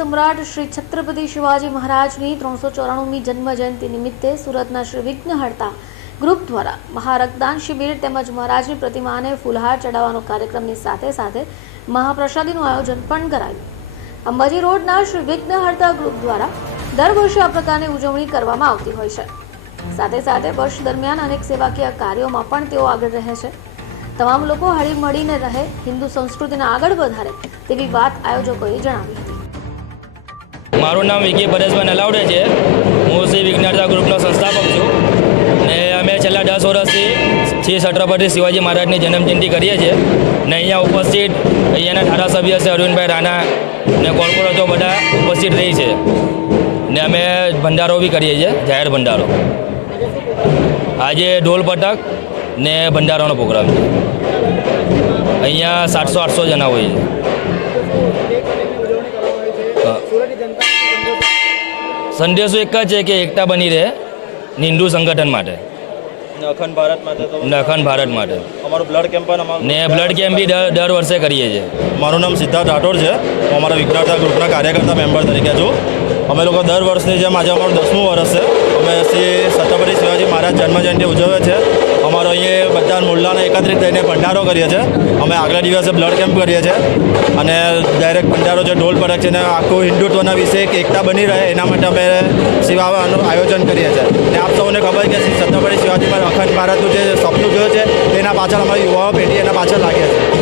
સમ્રાટ શ્રી છત્રપતિ શિવાજી મહારાજની ત્રણસો ચોરાણુંમી જન્મ જયંતિ નિમિત્તે સુરતના શ્રી વિઘ્નહર્તા ગ્રુપ દ્વારા મહારક્તદાન શિબિર તેમજ મહારાજની પ્રતિમાને ફૂલહાર ચડાવવાનો કાર્યક્રમની સાથે સાથે મહાપ્રસાદીનું આયોજન પણ કરાયું. અંબાજી રોડના શ્રી વિઘ્નહર્તા ગ્રુપ દ્વારા દર વર્ષે આ પ્રકારની ઉજવણી કરવામાં આવતી હોય છે. સાથે સાથે વર્ષ દરમિયાન અનેક સેવાકીય કાર્યોમાં પણ તેઓ આગળ રહે છે. તમામ લોકો હળી મળીને રહે, હિન્દુ સંસ્કૃતિને આગળ વધારે તેવી વાત આયોજકોએ જણાવી. મારું નામ વિકી પરેશભાઈ નલાવડે છે. હું શ્રી વિજ્ઞાનતા ગ્રુપનો સંસ્થાપક છું. ને અમે છેલ્લા દસ વર્ષથી શ્રી છત્રપતિ શિવાજી મહારાજની જન્મજયંતિ કરીએ છીએ. ને અહીંયા ઉપસ્થિત અહીંયાના ધારાસભ્ય છે અરવિંદભાઈ રાણા ને કોર્પોરેટરો બધા ઉપસ્થિત રહી છે. ને અમે ભંડારો બી કરીએ છીએ, જાહેર ભંડારો. આજે ઢોલ પટક ને ભંડારાનો પ્રોગ્રામ છે. અહીંયા સાતસો આઠસો જણા હોય છે. સંદેશો એક જ છે કે એકતા બની રહે હિન્દુ સંગઠન માટે. અખંડ ભારત માટે અખંડ ભારત માટે. અમારું બ્લડ કેમ્પ પણ ને બ્લડ કેમ્પ બી દર દર વર્ષે કરીએ છીએ. મારું નામ સિદ્ધાર્થ રાઠોડ છે. હું અમારા વિજ્ઞાનતા ગ્રુપના કાર્યકર્તા મેમ્બર તરીકે છું. અમે લોકો દર વર્ષની જેમ આજે અમારું દસમું વર્ષ છે. અમે શ્રી છત્રપતિ શિવાજી મહારાજ જન્મજયંતિ ઉજવે છે. અમારો અહીંયા બધા મુલ્લાને એકત્રિત થઈને ભંડારો કરીએ છીએ. અમે આગલા દિવસે બ્લડ કેમ્પ કરીએ છીએ. અને ડાયરેક્ટ ભંડારો જે ઢોલ પડે છે, ને આખું હિન્દુત્વના વિશે એક એકતા બની રહે, એના માટે અમે સેવાનું આયોજન કરીએ છીએ. ને આપ સૌને ખબર કે છત્રપતિ શિવાજી અખંડ ભારતનું જે સપનું જોયું છે, તેના પાછળ અમારી યુવાઓ પેઢી એના પાછળ લાગે છે.